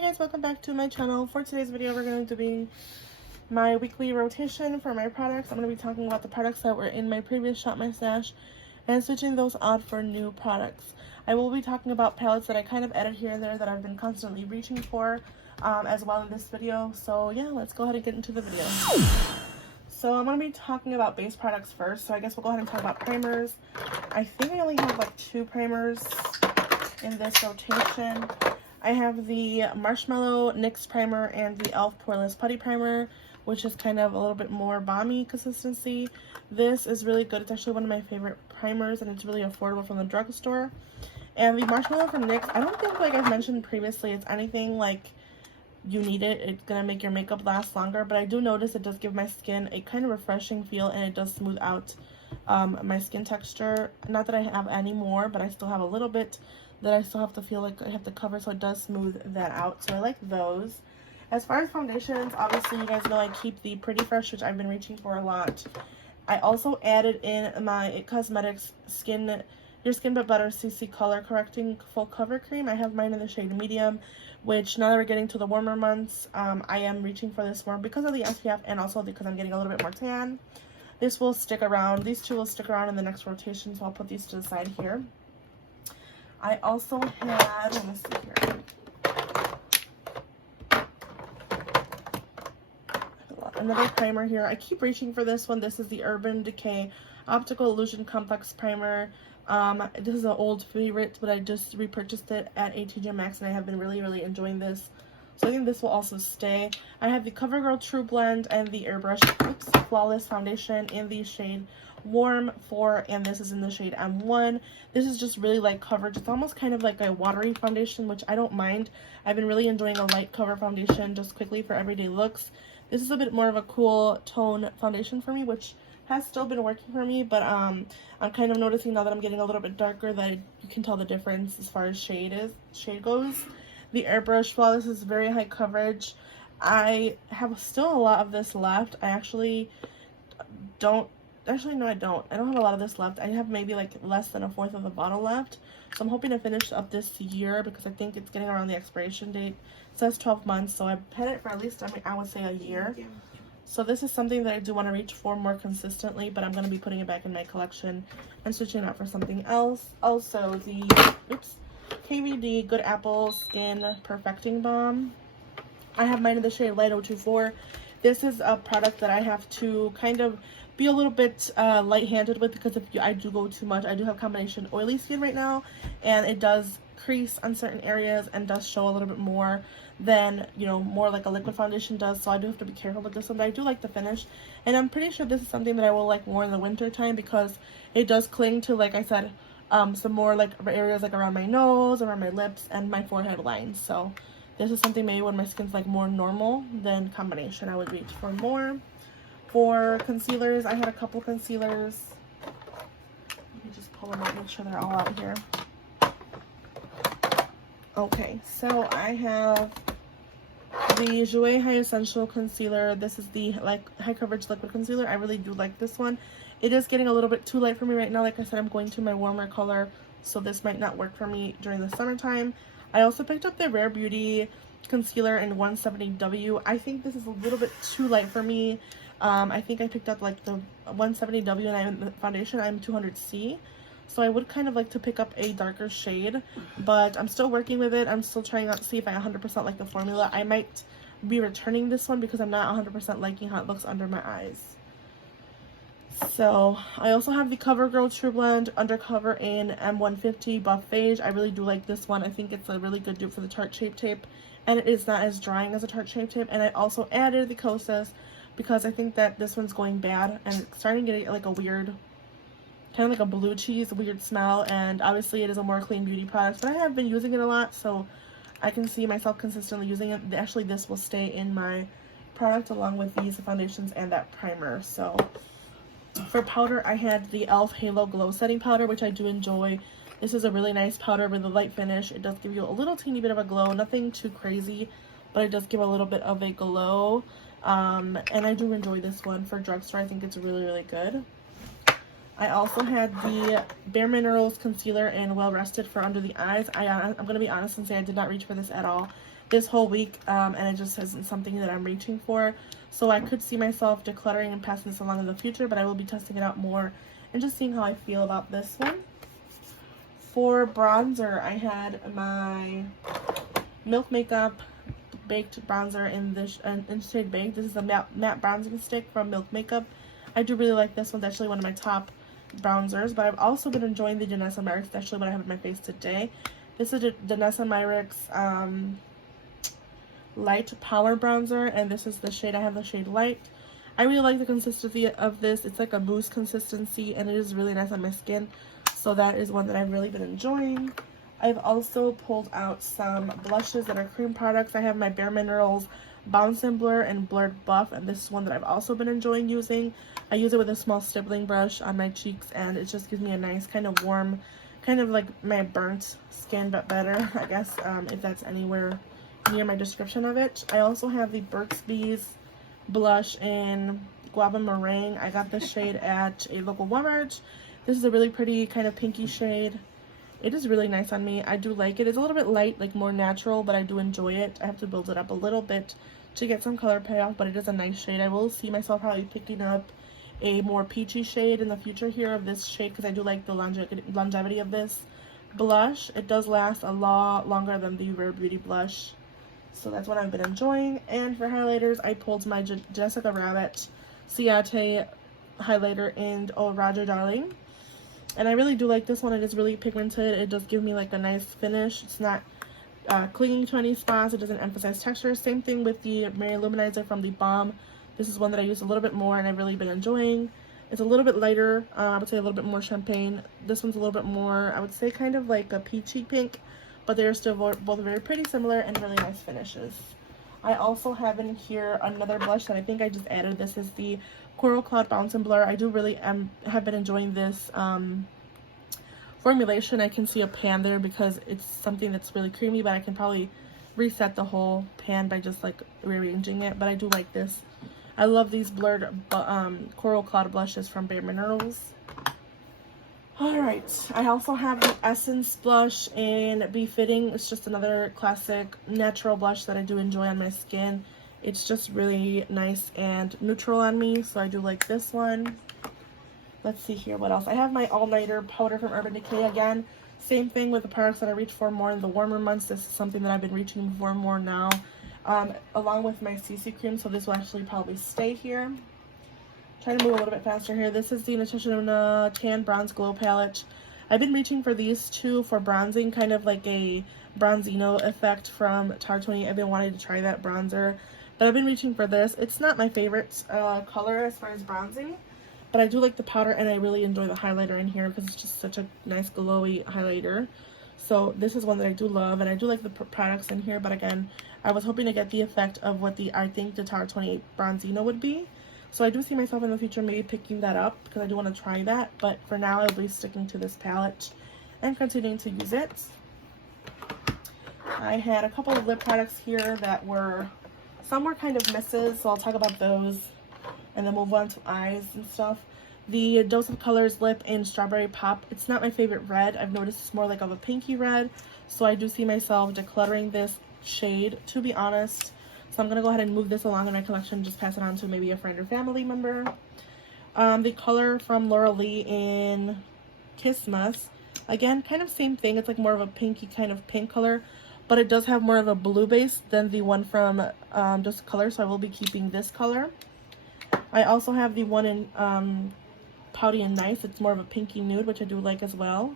Hi guys, welcome back to my channel. For today's video, we're going to be my weekly rotation for my products. I'm going to be talking about the products that were in my previous Shop My Stash and switching those out for new products. I will be talking about palettes that I kind of added here and there that I've been constantly reaching for as well in this video. So yeah, let's go ahead and get into the video. So I'm going to be talking about base products first. So I guess we'll go ahead and talk about primers. I think I only have like 2 primers in this rotation. I have the Marshmallow NYX Primer and the e.l.f. Poreless Putty Primer, which is kind of a little bit more balmy consistency. This is really good. It's actually one of my favorite primers, and it's really affordable from the drugstore. And the Marshmallow from NYX, I don't think, like I've mentioned previously, it's anything like you need it. It's going to make your makeup last longer, but I do notice it does give my skin a kind of refreshing feel, and it does smooth out my skin texture. Not that I have any more, but I still have a little bit that I still have to feel like I have to cover, so it does smooth that out. So I like those. As far as foundations, obviously you guys know I keep the Pretty Fresh, which I've been reaching for a lot. I also added in my IT Cosmetics Your Skin But Better CC Color Correcting Full Cover Cream. I have mine in the shade medium, which now that we're getting to the warmer months, I am reaching for this more because of the SPF and also because I'm getting a little bit more tan. This will stick around. These two will stick around in the next rotation, so I'll put these to the side here. I also had, let me see here, another primer here. I keep reaching for this one. This is the Urban Decay Optical Illusion Complex Primer. This is an old favorite, but I just repurchased it at ATG Maxx, and I have been really enjoying this. So I think this will also stay. I have the CoverGirl True Blend and the Airbrush Flawless Foundation in the shade Warm 4, and this is in the shade M1. This is just really light coverage. It's almost kind of like a watery foundation, which I don't mind. I've been really enjoying a light cover foundation just quickly for everyday looks. This is a bit more of a cool tone foundation for me, which has still been working for me, but I'm kind of noticing now that I'm getting a little bit darker that you can tell the difference as far as shade goes. The Airbrush Flawless is very high coverage. I have still a lot of this left. I actually don't. Actually, no, I don't. I don't have a lot of this left. I have maybe like less than 1/4 of the bottle left. So I'm hoping to finish up this year because I think it's getting around the expiration date. It says 12 months, so I've had it for at least, I would say a year. So this is something that I do want to reach for more consistently, but I'm going to be putting it back in my collection and switching it out for something else. Also, the KVD Good Apple Skin Perfecting Balm. I have mine in the shade Light 024. This is a product that I have to kind of be a little bit light-handed with because if I do go too much, I do have combination oily skin right now, and it does crease on certain areas and does show a little bit more than, you know, more like a liquid foundation does. So I do have to be careful with this one, but I do like the finish, and I'm pretty sure this is something that I will like more in the winter time because it does cling to, like I said, some more like areas like around my nose, around my lips, and my forehead lines. So this is something maybe when my skin's like more normal than combination I would reach for more. For concealers, I had a couple concealers. Let me just pull them out, make sure they're all out here. Okay, so I have the Jouer High Essential Concealer. This is the high coverage liquid concealer. I really do like this one. It is getting a little bit too light for me right now. Like I said, I'm going to my warmer color, so this might not work for me during the summertime. I also picked up the Rare Beauty Concealer in 170W. I think this is a little bit too light for me. I think I picked up like the 170W and I'm the foundation, I'm 200C. So I would kind of like to pick up a darker shade, but I'm still working with it. I'm still trying out to see if I 100% like the formula. I might be returning this one because I'm not 100% liking how it looks under my eyes. So I also have the CoverGirl True Blend Undercover in M150 Buff Beige. I really do like this one. I think it's a really good dupe for the Tarte Shape Tape, and it is not as drying as a Tarte Shape Tape. And I also added the Kosas because I think that this one's going bad and it's starting to get like a weird, kind of like a blue cheese, weird smell. And obviously it is a more clean beauty product, but I have been using it a lot, so I can see myself consistently using it. Actually, this will stay in my product along with these foundations and that primer. So for powder, I had the e.l.f. Halo Glow Setting Powder, which I do enjoy. This is a really nice powder with a light finish. It does give you a little teeny bit of a glow, nothing too crazy, but it does give a little bit of a glow. And I do enjoy this one for drugstore. I think it's really good. I also had the Bare Minerals Concealer in Well Rested for under the eyes. I'm going to be honest and say I did not reach for this at all. this whole week, and it just isn't something that I'm reaching for. So I could see myself decluttering and passing this along in the future, but I will be testing it out more and just seeing how I feel about this one. For bronzer, I had my Milk Makeup Baked Bronzer in this in shade Baked. This is a matte bronzing stick from Milk Makeup. I do really like this one. It's actually one of my top bronzers, but I've also been enjoying the Danessa Myricks. It's actually what I have on my face today. This is Danessa Myricks Light Power Bronzer, and this is the shade. I have the shade Light. I really like the consistency of this. It's like a mousse consistency, and it is really nice on my skin. So that is one that I've really been enjoying. I've also pulled out some blushes that are cream products. I have my Bare Minerals Bounce and Blur and Blurred Buff, and this is one that I've also been enjoying using. I use it with a small stippling brush on my cheeks, and it just gives me a nice kind of warm, kind of like my burnt skin, but better, I guess, if that's anywhere near my description of it. I also have the Burt's Bees blush in Guava Meringue. I got this shade at a local Walmart. This is a really pretty kind of pinky shade. It is really nice on me. I do like it. It's a little bit light, like more natural, but I do enjoy it. I have to build it up a little bit to get some color payoff, but it is a nice shade. I will see myself probably picking up a more peachy shade in the future here of this shade, because I do like the longevity of this blush. It does last a lot longer than the Rare Beauty blush, so that's what I've been enjoying. And for highlighters, I pulled my Jessica Rabbit Ciate highlighter in Oh Roger Darling. And I really do like this one. It is really pigmented. It does give me like a nice finish. It's not clinging to any spots. It doesn't emphasize texture. Same thing with the Mary Luminizer from the Balm. This is one that I use a little bit more and I've really been enjoying. It's a little bit lighter. I would say a little bit more champagne. This one's a little bit more, I would say, kind of like a peachy pink. But they're still both very pretty similar and really nice finishes. I also have in here another blush that I think I just added. This is the Coral Cloud Bounce and Blur. I do really have been enjoying this formulation. I can see a pan there because it's something that's really creamy, but I can probably reset the whole pan by just like rearranging it. But I do like this. I love these blurred Coral Cloud blushes from Bare Minerals. Alright, I also have the Essence blush in Befitting. It's just another classic natural blush that I do enjoy on my skin. It's just really nice and neutral on me, so I do like this one. Let's see here, what else? I have my All Nighter powder from Urban Decay again. Same thing with the products that I reach for more in the warmer months. This is something that I've been reaching for more now, along with my CC cream, so this will actually probably stay here. Trying to move a little bit faster here. This is the Natasha Denona Tan Bronze Glow Palette. I've been reaching for these two for bronzing, kind of like a Bronzino effect from Tarte 20. I've been wanting to try that bronzer, but I've been reaching for this. It's not my favorite color as far as bronzing, but I do like the powder and I really enjoy the highlighter in here because it's just such a nice glowy highlighter. So this is one that I do love, and I do like the products in here, but again, I was hoping to get the effect of what I think the Tarte 28 Bronzino would be. So I do see myself in the future maybe picking that up because I do want to try that. But for now, I'll be sticking to this palette and continuing to use it. I had a couple of lip products here that were, some were kind of misses, so I'll talk about those and then move on to eyes and stuff. The Dose of Colors lip in Strawberry Pop. It's not my favorite red. I've noticed it's more like of a pinky red. So I do see myself decluttering this shade, to be honest. So I'm going to go ahead and move this along in my collection, just pass it on to maybe a friend or family member. The color from Laura Lee in Kissmas. Again, kind of same thing. It's like more of a pinky kind of pink color, but it does have more of a blue base than the one from Just Color, so I will be keeping this color. I also have the one in Pouty and Nice. It's more of a pinky nude, which I do like as well.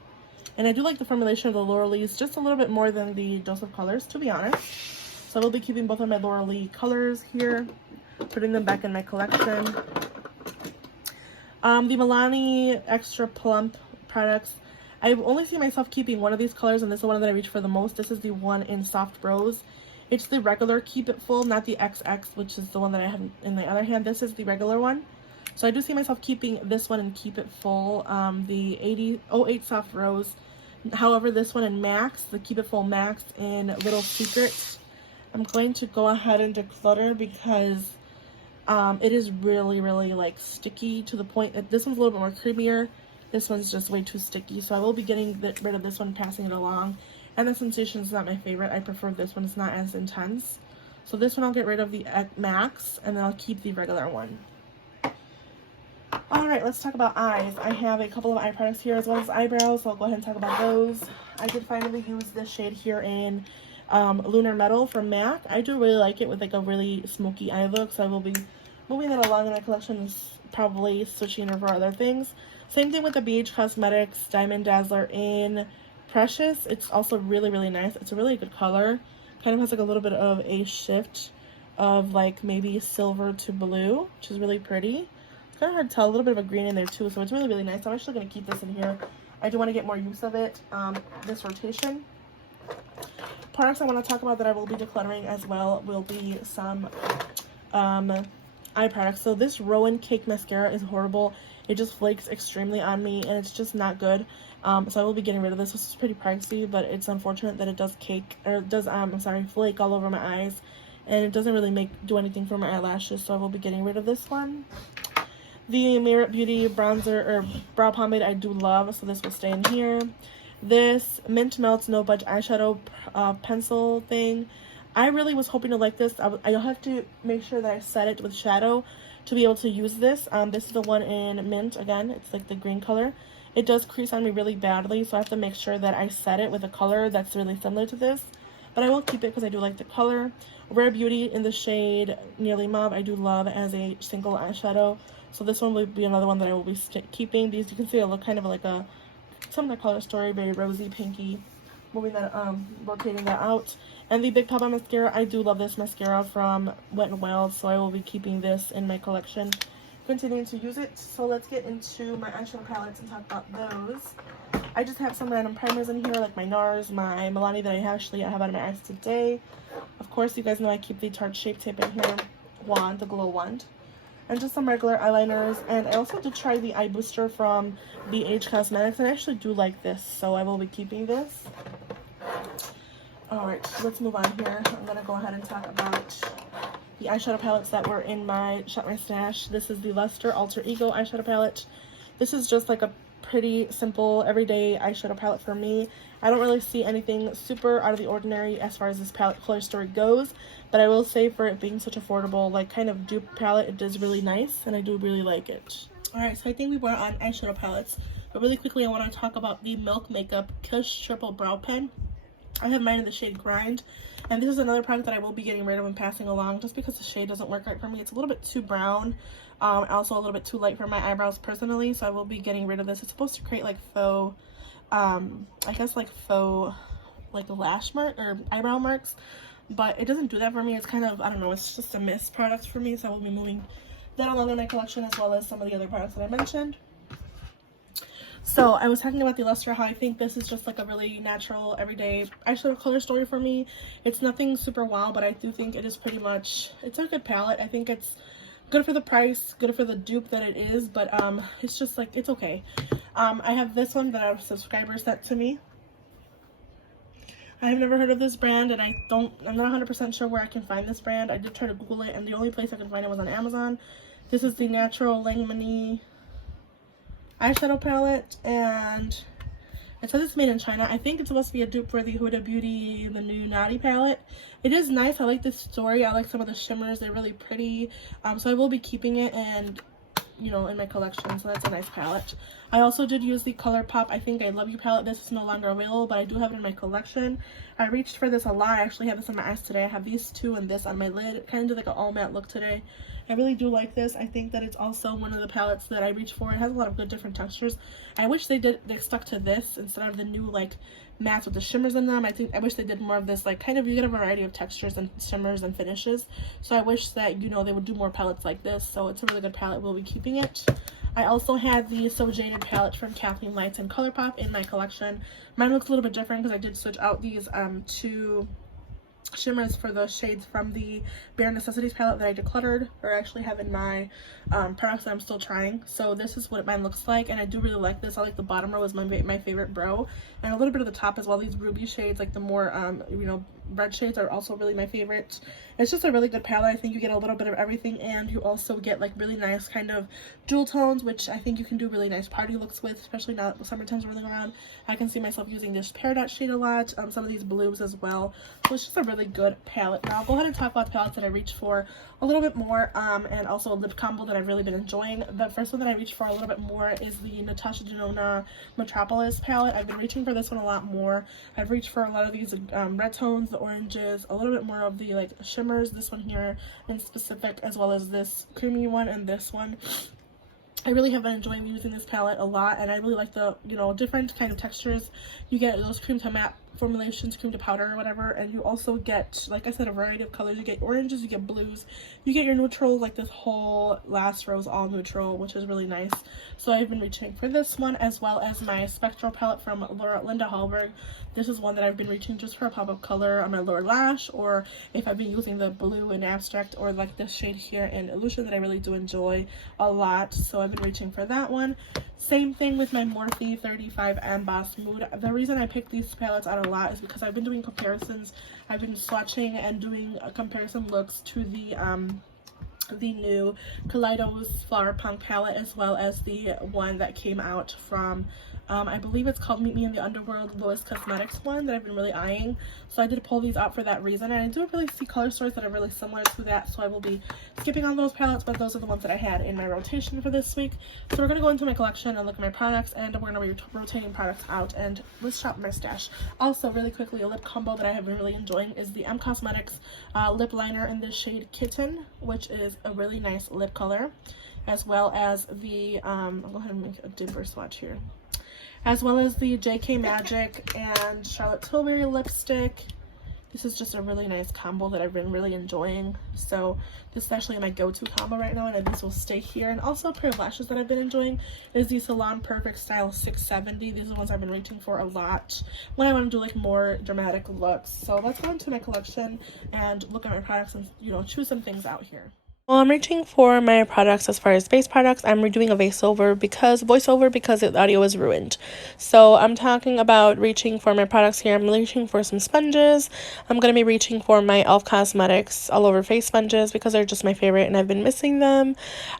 And I do like the formulation of the Laura Lee's just a little bit more than the Dose of Colors, to be honest. So I will be keeping both of my Laura Lee colors here, putting them back in my collection. The Milani Extra Plump products. I only see myself keeping one of these colors, and this is the one that I reach for the most. This is the one in Soft Rose. It's the regular Keep It Full, not the XX, which is the one that I have in my other hand. This is the regular one. So I do see myself keeping this one and Keep It Full, the 08 Soft Rose. However, this one in Max, the Keep It Full Max in Little Secret, I'm going to go ahead and declutter because it is really, really like sticky to the point that this one's a little bit more creamier. This one's just way too sticky. So I will be getting rid of this one, passing it along. And the sensation is not my favorite. I prefer this one. It's not as intense. So this one I'll get rid of the Max, and then I'll keep the regular one. Alright, let's talk about eyes. I have a couple of eye products here as well as eyebrows, so I'll go ahead and talk about those. I did finally use this shade here in Lunar Metal from MAC. I do really like it with like a really smoky eye look, so I will be moving that along in my collection and probably switching over other things. Same thing with the BH Cosmetics Diamond Dazzler in Precious. It's also really, really nice. It's a really good color. Kind of has like a little bit of a shift of like maybe silver to blue, which is really pretty. It's kind of hard to tell. A little bit of a green in there too, so it's really, really nice. I'm actually going to keep this in here. I do want to get more use of it, this rotation. Products I want to talk about that I will be decluttering as well will be some eye products. So this Rowan Cake Mascara is horrible. It just flakes extremely on me, and it's just not good. So I will be getting rid of this. This is pretty pricey, but it's unfortunate that it does flake all over my eyes, and it doesn't really do anything for my eyelashes, so I will be getting rid of this one. The Merit Beauty bronzer or brow pomade I do love, so this will stay in here. This Mint Melts No Budge eyeshadow pencil thing, I really was hoping to like this. I'll have to make sure that I set it with shadow to be able to use this. This is the one in Mint. Again, it's like the green color. It does crease on me really badly, so I have to make sure that I set it with a color that's really similar to this. But I will keep it because I do like the color. Rare Beauty in the shade Nearly Mauve, I do love as a single eyeshadow. So this one will be another one that I will be keeping. These, you can see, they look kind of like a similar color story, very rosy, pinky. Moving that, rotating that out. And the Big Papa Mascara, I do love this mascara from Wet n Wild, so I will be keeping this in my collection, continuing to use it. So let's get into my eyeshadow palettes and talk about those. I just have some random primers in here, like my NARS, my Milani that I have out of my eyes today. Of course, you guys know I keep the Tarte Shape Tape in here, wand, the glow wand. And just some regular eyeliners. And I also did try the eye booster from BH Cosmetics, and I actually do like this, so I will be keeping this. Alright, let's move on here. I'm going to go ahead and talk about the eyeshadow palettes that were in my Shop My Stash. This is the Luster Alter Ego eyeshadow palette. This is just like a pretty simple everyday eyeshadow palette for me. I don't really see anything super out of the ordinary as far as this palette color story goes, but I will say for it being such affordable, like kind of dupe palette, it is really nice, and I do really like it. Alright, so I think we were on eyeshadow palettes, but really quickly I want to talk about the Milk Makeup Kush Triple Brow Pen. I have mine in the shade Grind, and this is another product that I will be getting rid of and passing along just because the shade doesn't work right for me. It's a little bit too brown, also a little bit too light for my eyebrows personally, so I will be getting rid of this. It's supposed to create like faux, I guess like faux, like lash mark or eyebrow marks, but it doesn't do that for me. It's kind of, I don't know, it's just a mist product for me, so I will be moving that along in my collection as well as some of the other products that I mentioned. So I was talking about the Luster, how I think this is just like a really natural, everyday eyeshadow color story for me. It's nothing super wow, but I do think it is pretty much, it's a good palette. I think it's good for the price, good for the dupe that it is, but it's just like, it's okay. I have this one that a subscriber sent to me. I have never heard of this brand, and I'm not 100% sure where I can find this brand. I did try to Google it, and the only place I could find it was on Amazon. This is the Natural Langmani eyeshadow palette, and it says it's made in China. I think it's supposed to be a dupe for the Huda Beauty, the new Naughty palette. It is nice. I like this story. I like some of the shimmers. They're really pretty. So I will be keeping it and, you know, in my collection. So that's a nice palette. I also did use the ColourPop I Think I Love You palette. This is no longer available, but I do have it in my collection. I reached for this a lot. I actually have this on my eyes today. I have these two and this on my lid. It kind of did like an all matte look today. I really do like this. I think that it's also one of the palettes that I reach for. It has a lot of good different textures. I wish they stuck to this instead of the new like mattes with the shimmers in them. I wish they did more of this, like kind of, you get a variety of textures and shimmers and finishes. So I wish that, you know, they would do more palettes like this. So it's a really good palette. We'll be keeping it. I also had the So Jaded palette from Kathleen Lights and ColourPop in my collection. Mine looks a little bit different because I did switch out these two shimmers for the shades from the Bare Necessities palette that I decluttered, or actually have in my products that I'm still trying. So this is what mine looks like, and I do really like this. I like the bottom row is my favorite brow, and a little bit of the top as well. These ruby shades, like the more you know, red shades are also really my favorite. It's just a really good palette. I think you get a little bit of everything, and you also get like really nice kind of jewel tones, which I think you can do really nice party looks with, especially now that the summertime's rolling around. I can see myself using this peridot shade a lot, some of these blues as well. So it's just a really good palette. Now I'll go ahead and talk about the palettes that I reached for a little bit more, and also a lip combo that I've really been enjoying. The first one that I reached for a little bit more is the Natasha Denona Metropolis palette. I've been reaching for this one a lot more. I've reached for a lot of these red tones, the oranges, a little bit more of the like shimmers, this one here in specific, as well as this creamy one and this one. I really have been enjoying using this palette a lot, and I really like the, you know, different kind of textures. You get those cream to matte formulations, cream to powder or whatever, and you also get, like I said, a variety of colors. You get oranges, you get blues, you get your neutrals, like this whole last row is all neutral, which is really nice. So I've been reaching for this one, as well as my Spectral palette from Linda Hallberg. This is one that I've been reaching just for a pop of color on my lower lash, or if I've been using the blue in Abstract, or like this shade here in Illusion that I really do enjoy a lot. So I've been reaching for that one. Same thing with my Morphe 35 Embossed Mood. The reason I picked these palettes out a lot is because I've been doing comparisons. I've been swatching and doing comparison looks to the new Kaleidos Flower Punk palette, as well as the one that came out from I believe it's called Meet Me in the Underworld, Lois Cosmetics one that I've been really eyeing. So I did pull these out for that reason, and I do really see color stores that are really similar to that, so I will be skipping on those palettes, but those are the ones that I had in my rotation for this week. So we're going to go into my collection and look at my products, and we're going to be rotating products out, and let's shop my stash. Also, really quickly, a lip combo that I have been really enjoying is the M Cosmetics lip liner in this shade Kitten, which is a really nice lip color, as well as the I'll go ahead and make a dimmer swatch here, as well as the JK Magic and Charlotte Tilbury lipstick. This is just a really nice combo that I've been really enjoying. So this is actually my go-to combo right now, and this will stay here. And also a pair of lashes that I've been enjoying is the Salon Perfect Style 670. These are the ones I've been reaching for a lot when I want to do like more dramatic looks. So let's go into my collection and look at my products and, you know, choose some things out here. Well, I'm reaching for my products as far as base products. I'm redoing a voiceover because the audio is ruined. So I'm talking about reaching for my products here. I'm reaching for some sponges. I'm going to be reaching for my e.l.f. Cosmetics all over face sponges because they're just my favorite and I've been missing them.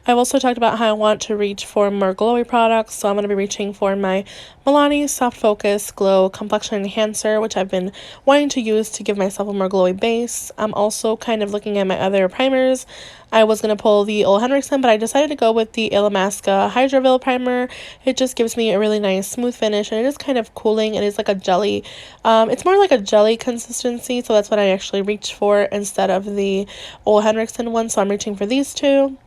I've also talked about how I want to reach for more glowy products. So I'm going to be reaching for my Milani Soft Focus Glow Complexion Enhancer, which I've been wanting to use to give myself a more glowy base. I'm also kind of looking at my other primers. I was going to pull the Ole Henriksen, but I decided to go with the Illamasqua Hydra Veil Primer. It just gives me a really nice smooth finish, and it is kind of cooling. It is like a jelly. It's more like a jelly consistency, so that's what I actually reached for instead of the Ole Henriksen one, so I'm reaching for these two.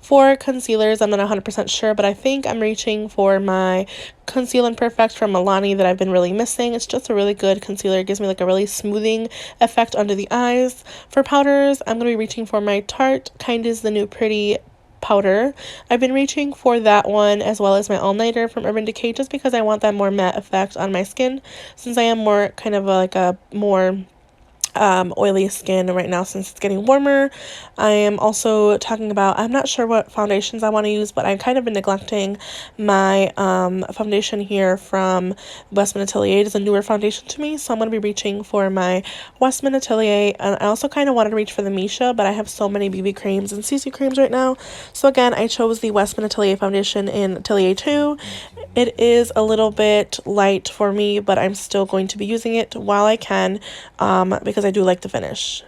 For concealers, I'm not 100% sure, but I think I'm reaching for my Conceal and Perfect from Milani that I've been really missing. It's just a really good concealer. It gives me like a really smoothing effect under the eyes. For powders, I'm going to be reaching for my Tarte Kind Is the New Pretty powder. I've been reaching for that one, as well as my All Nighter from Urban Decay, just because I want that more matte effect on my skin, since I am more kind of like a more oily skin right now since it's getting warmer. I am also talking about, I'm not sure what foundations I want to use, but I've kind of been neglecting my foundation here from Westman Atelier. It is a newer foundation to me, so I'm going to be reaching for my Westman Atelier. And I also kind of wanted to reach for the Misha, but I have so many BB creams and CC creams right now. So again, I chose the Westman Atelier foundation in Atelier 2. It is a little bit light for me, but I'm still going to be using it while I can, because I do like the finish.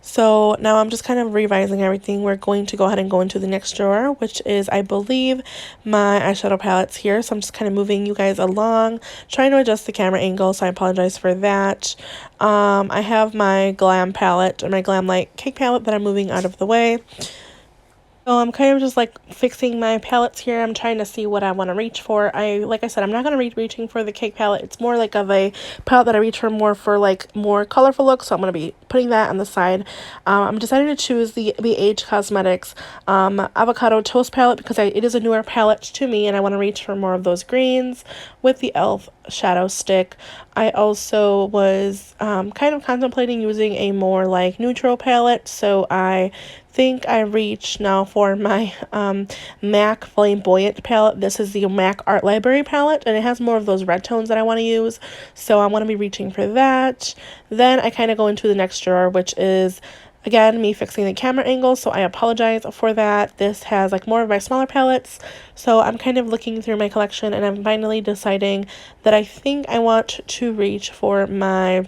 So now I'm just kind of revising everything. We're going to go ahead and go into the next drawer, which is, I believe, my eyeshadow palettes here. So I'm just kind of moving you guys along, trying to adjust the camera angle, so I apologize for that. I have my Glam palette, or my Glam Light Cake palette, that I'm moving out of the way. So I'm kind of just like fixing my palettes here. I'm trying to see what I want to reach for. Like I said, I'm not going to be reaching for the cake palette. It's more like of a palette that I reach for more like more colorful looks. So I'm going to be putting that on the side. I'm deciding to choose the BH Cosmetics Avocado Toast palette because it is a newer palette to me, and I want to reach for more of those greens with the e.l.f. shadow stick. I also was kind of contemplating using a more like neutral palette, so I think I reached now for my MAC Flamboyant palette. This is the MAC Art Library palette, and it has more of those red tones that I want to use, so I want to be reaching for that. Then I kind of go into the next drawer, which is again me fixing the camera angle, so I apologize for that. This has like more of my smaller palettes, so I'm kind of looking through my collection and I'm finally deciding that I think I want to reach for my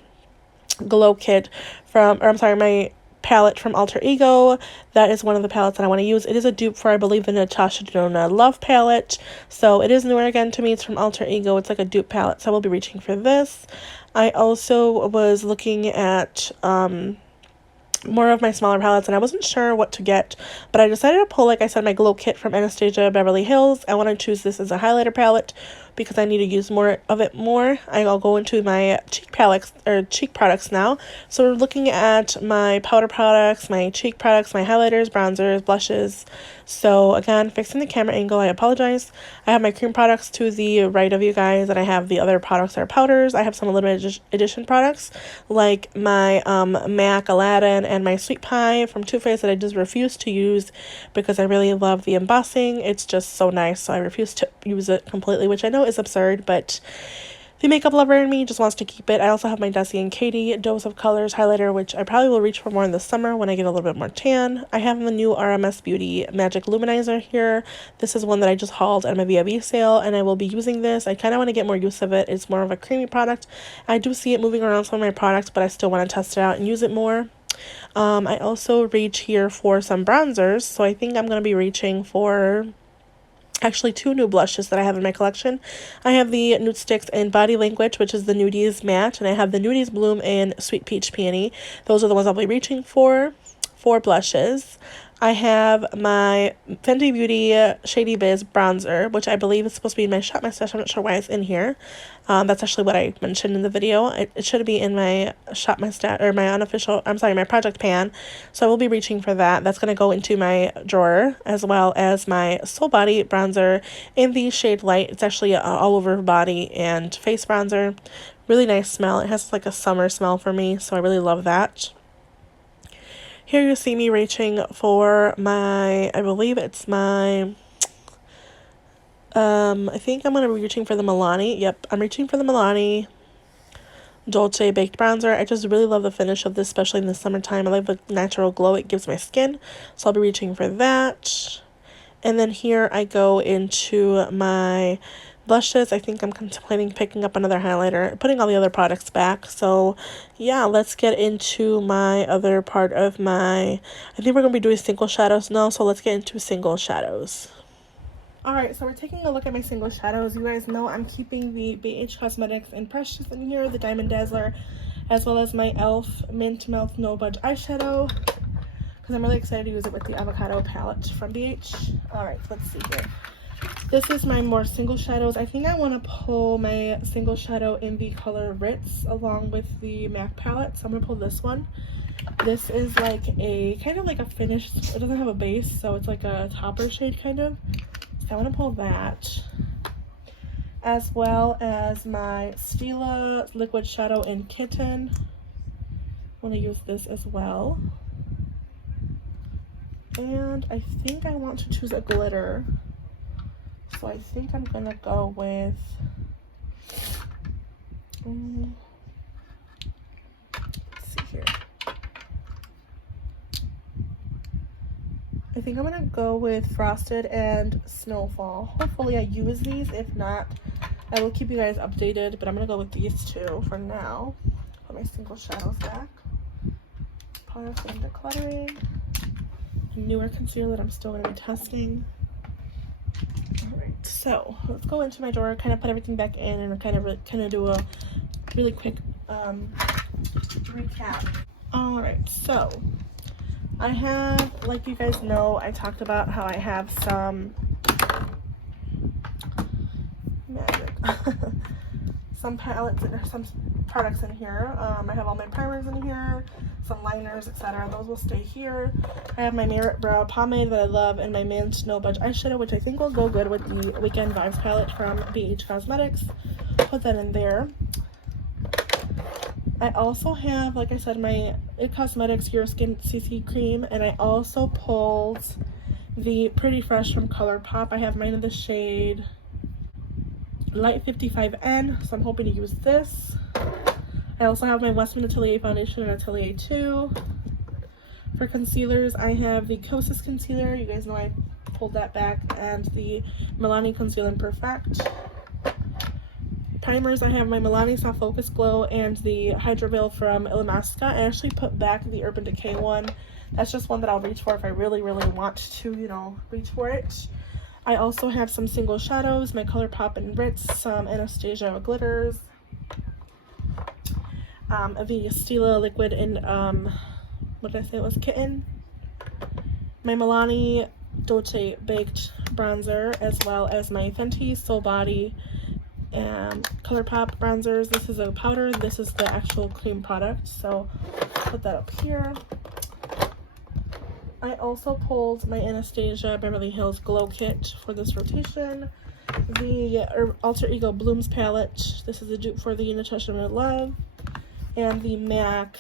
glow kit from, or I'm sorry, my palette from Alter Ego. That is one of the palettes that I want to use. It is a dupe for, I believe, the Natasha Denona Love palette, so it is newer again to me. It's from Alter Ego. It's like a dupe palette, so I will be reaching for this. I also was looking at more of my smaller palettes and I wasn't sure what to get, but I decided to pull, like I said, my glow kit from Anastasia Beverly Hills. I want to choose this as a highlighter palette because I need to use more of it more. I'll go into my cheek palettes or cheek products now. So we're looking at my powder products, my cheek products, my highlighters, bronzers, blushes. So again, fixing the camera angle, I apologize. I have my cream products to the right of you guys, and I have the other products that are powders. I have some limited edition products like my MAC Aladdin and my Sweet Pie from Too Faced that I just refuse to use because I really love the embossing. It's just so nice, so I refuse to use it completely, which I know is absurd, but the makeup lover in me just wants to keep it. I also have my Desi and Katie Dose of Colors highlighter, which I probably will reach for more in the summer when I get a little bit more tan. I have the new RMS Beauty Magic Luminizer here. This is one that I just hauled at my VIB sale, and I will be using this. I kind of want to get more use of it. It's more of a creamy product. I do see it moving around some of my products, but I still want to test it out and use it more. I also reach here for some bronzers, so I think I'm going to be reaching for actually two new blushes that I have in my collection. I have the Nudestix in Body Language, which is the Nudies Matte, and I have the Nudies Bloom in Sweet Peach Peony. Those are the ones I'll be reaching for blushes. I have my Fenty Beauty Shady Biz bronzer, which I believe is supposed to be in my Shop My Stash. I'm not sure why it's in here. That's actually what I mentioned in the video. It should be in my Shop My Stash, or my unofficial, I'm sorry, my project pan. So I will be reaching for that. That's going to go into my drawer, as well as my Soul Body bronzer in the shade Light. It's actually all over body and face bronzer. Really nice smell. It has like a summer smell for me, so I really love that. Here you see me reaching for my, I believe it's my, I think I'm going to be reaching for the Milani. Yep, I'm reaching for the Milani Dolce Baked Bronzer. I just really love the finish of this, especially in the summertime. I love the natural glow it gives my skin, so I'll be reaching for that. And then here I go into my blushes. I think I'm contemplating picking up another highlighter, putting all the other products back. So yeah, let's get into my other part of my, I think we're going to be doing single shadows now, so let's get into single shadows. Alright, so we're taking a look at my single shadows. You guys know I'm keeping the BH Cosmetics and Precious in here, the Diamond Dazzler, as well as my e.l.f. Mint Melt No Budge eyeshadow, because I'm really excited to use it with the avocado palette from BH. Alright, so let's see here. This is my more single shadows. I think I want to pull my single shadow in the color Ritz along with the MAC palette. So I'm going to pull this one. This is like a, kind of like a finished, it doesn't have a base, so it's like a topper shade kind of. So I want to pull that. As well as my Stila Liquid Shadow in Kitten. I want to use this as well. And I think I want to choose a glitter. So I think I'm going to go with, let's see here. I think I'm going to go with Frosted and Snowfall. Hopefully I use these. If not, I will keep you guys updated, but I'm going to go with these two for now. Put my single shadows back. Product and decluttering. A newer concealer that I'm still going to be testing. Alright, so let's go into my drawer, kind of put everything back in, and kind of do a really quick recap. Alright, so I have, like you guys know, I talked about how I have some some palettes or some products in here. I have all my primers in here, some liners, etc. Those will stay here. I have my Merit Brow Pomade that I love, and my Mint No Budge eyeshadow, which I think will go good with the Weekend Vibes palette from BH Cosmetics. put that in there. I also have, like I said, my IT Cosmetics Your Skin CC cream, and I also pulled the Pretty Fresh from ColourPop. I have mine in the shade Light 55N, so I'm hoping to use this. I also have my Westman Atelier foundation and Atelier 2. For concealers, I have the Kosas concealer. You guys know I pulled that back, and the Milani Conceal and Perfect. Primers, I have my Milani Soft Focus Glow and the Hydro Veil from Illamasqua. I actually put back the Urban Decay one. That's just one that I'll reach for if I really, really want to, you know, reach for it. I also have some single shadows, my ColourPop and Ritz, some Anastasia glitters, the Stila liquid in, what did I say it was, Kitten, my Milani Dolce Baked bronzer, as well as my Fenty Soul Body ColourPop bronzers. This is a powder, this is the actual cream product, so put that up here. I also pulled my Anastasia Beverly Hills Glow Kit for this rotation. The Alter Ego Blooms palette. This is a dupe for the Natasha Love. And the MAC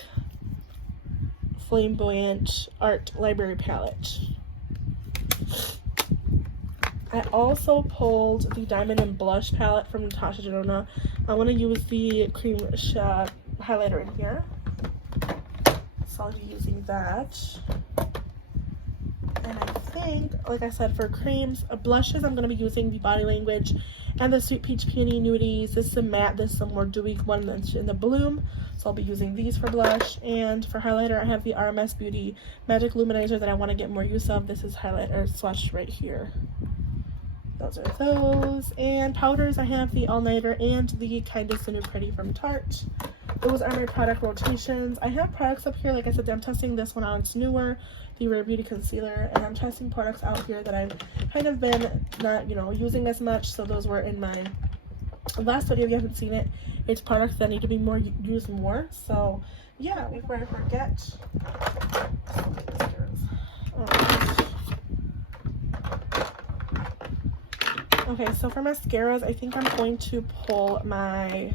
Flamboyant Art Library palette. I also pulled the Diamond and Blush palette from Natasha Denona. I want to use the cream highlighter in here, so I'll be using that. And I think, like I said, for creams, blushes, I'm going to be using the Body Language and the Sweet Peach Peony Nudies. This is a matte, this is a more dewy one that's in the Bloom, so I'll be using these for blush. And for highlighter, I have the RMS Beauty Magic Luminizer that I want to get more use of. This is highlighter swatched right here. Those are those. And powders, I have the All Nighter and the Kindest and New Pretty from Tarte. Those are my product rotations. I have products up here, like I said, I'm testing this one out. It's newer, the Rare Beauty Concealer, and I'm testing products out here that I've kind of been not, you know, using as much. So those were in my last video. If you haven't seen it, it's products that need to be used more. So yeah, before I forget, okay, so for mascaras, I think I'm going to pull my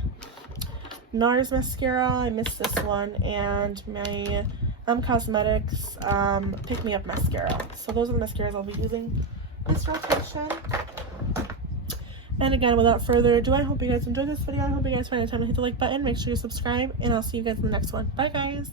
NARS mascara. I missed this one, and my Cosmetics Pick Me Up mascara. So those are the mascaras I'll be using this rotation. And again, without further ado, I hope you guys enjoyed this video. I hope you guys find the time to hit the like button. Make sure you subscribe, and I'll see you guys in the next one. Bye, guys.